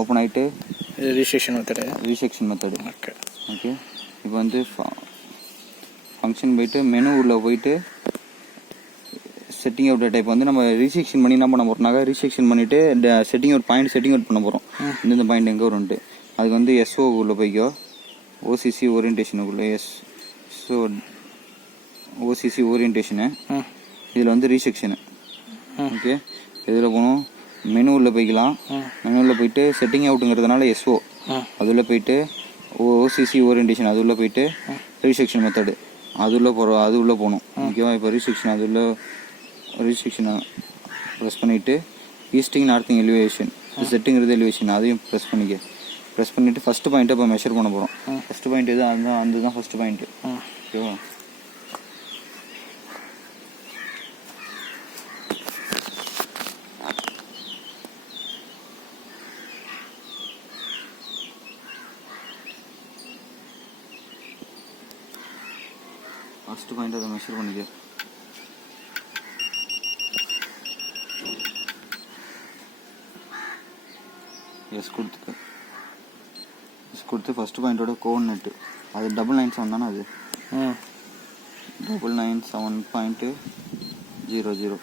Open ஆகிட்டு ரீசெக்ஷன் method. Okay okay. இப்போ வந்து ஃபங்க்ஷன் போயிட்டு மெனு உள்ள போயிட்டு செட்டிங் அவுட் டைப் வந்து நம்ம ரீசெக்ஷன் பண்ணி என்ன பண்ண போகிறோம்னாக்கா ரீசெக்ஷன் பண்ணிவிட்டு செட்டிங் அவுட் பண்ண போகிறோம். இந்த பாயிண்ட் எங்கே வரும்ன்ட்டு அதுக்கு வந்து எஸ்ஓ உள்ள போய்க்கோ. ஓசிசி ஓரியன்டேஷனுக்குள்ளே ஓசிசி ஓரியன்டேஷனு. இதில் வந்து ரீசெக்ஷனு. ஓகே. இதில் போகணும். மெனுவில் போய்க்கலாம். மெனுவில் போயிட்டு செட்டிங் அவுட்டுங்கிறதுனால எஸ்ஓ அதில் போயிட்டு ஓசிசி ஓரியன்டேஷன் அது உள்ளே போயிட்டு ரீசெக்ஷன் மெத்தடு அது உள்ளே போகணும். ஓகேவா? இப்போ ரீசெக்ஷனை ப்ரெஸ் பண்ணிவிட்டு ஈஸ்டிங் நார்த்திங் எலிவேஷன் செட்டுங்கிறது எலிவேஷன் அதையும் ப்ரெஸ் பண்ணிவிட்டு ஃபஸ்ட்டு பாயிண்ட்டை இப்போ மெஷர் பண்ண போகிறோம். ஃபஸ்ட்டு பாயிண்ட் எது அதுதான் ஃபஸ்ட்டு பாயிண்ட்டு. ஓகேவா? ஃபஸ்ட்டு பாயிண்ட் அதை மெஷர் பண்ணிக்க. எஸ் கொடுத்து ஃபஸ்ட்டு பாயிண்ட்டோட கோஆர்டினேட்டு அது 997 தானே? அது 997.00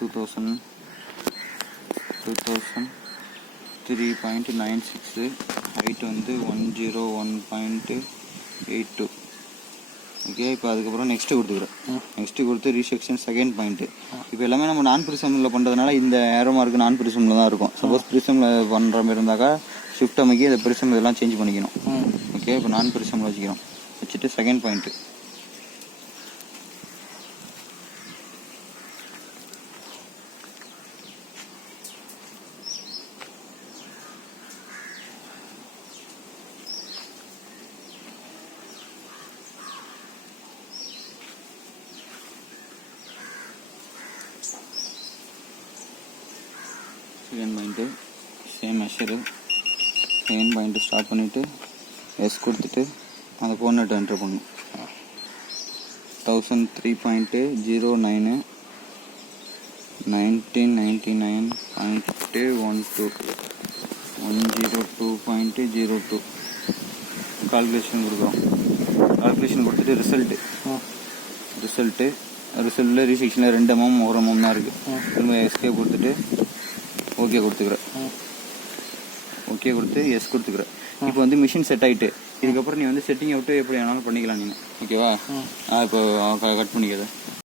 2003.96 ஹைட் வந்து 101.82. ஓகே. இப்போ அதுக்கப்புறம் நெக்ஸ்ட்டு கொடுத்து ரீசெக்ஷன் செகண்ட் பாயிண்ட்டு. இப்போ எல்லாமே நம்ம நான் ப்ரிசமில் பண்ணுறதுனால இந்த ஏரோ மார்க்கு நான் ப்ரிசமில் தான் இருக்கும். சப்போஸ் ப்ரிசமில் பண்ணுற மாதிரி இருந்தாக்கா ஷிஃப்ட் அமைக்கி இந்த ப்ரிசம் இதெல்லாம் சேஞ்ச் பண்ணிக்கணும். ஓகே. இப்போ நான் ப்ரிசமில் வச்சுட்டு second point same measure second point start பண்ணிவிட்டு எஸ் கொடுத்துட்டு அந்த கோஆர்டினேட் என்ட்ரு பண்ணணும். 1003.09 1999.12 102.02 கால்குலேஷன் கொடுக்குறோம். கால்குலேஷன் கொடுத்துட்டு ரிசல்ட்டில் ரீசெக்ஷனில் 2 mm 1 mm தான் இருக்குது. திரும்ப எஸ்கே கொடுத்துட்டு ஓகே கொடுத்து எஸ் கொடுத்துக்கிறேன். இப்போ வந்து மிஷின் செட் ஆகிட்டு இதுக்கப்புறம் நீ வந்து செட்டிங் அவுட்டு எப்படி வேணாலும் பண்ணிக்கலாம் நீங்கள். ஓகேவா? இப்போ கட் பண்ணிக்காத.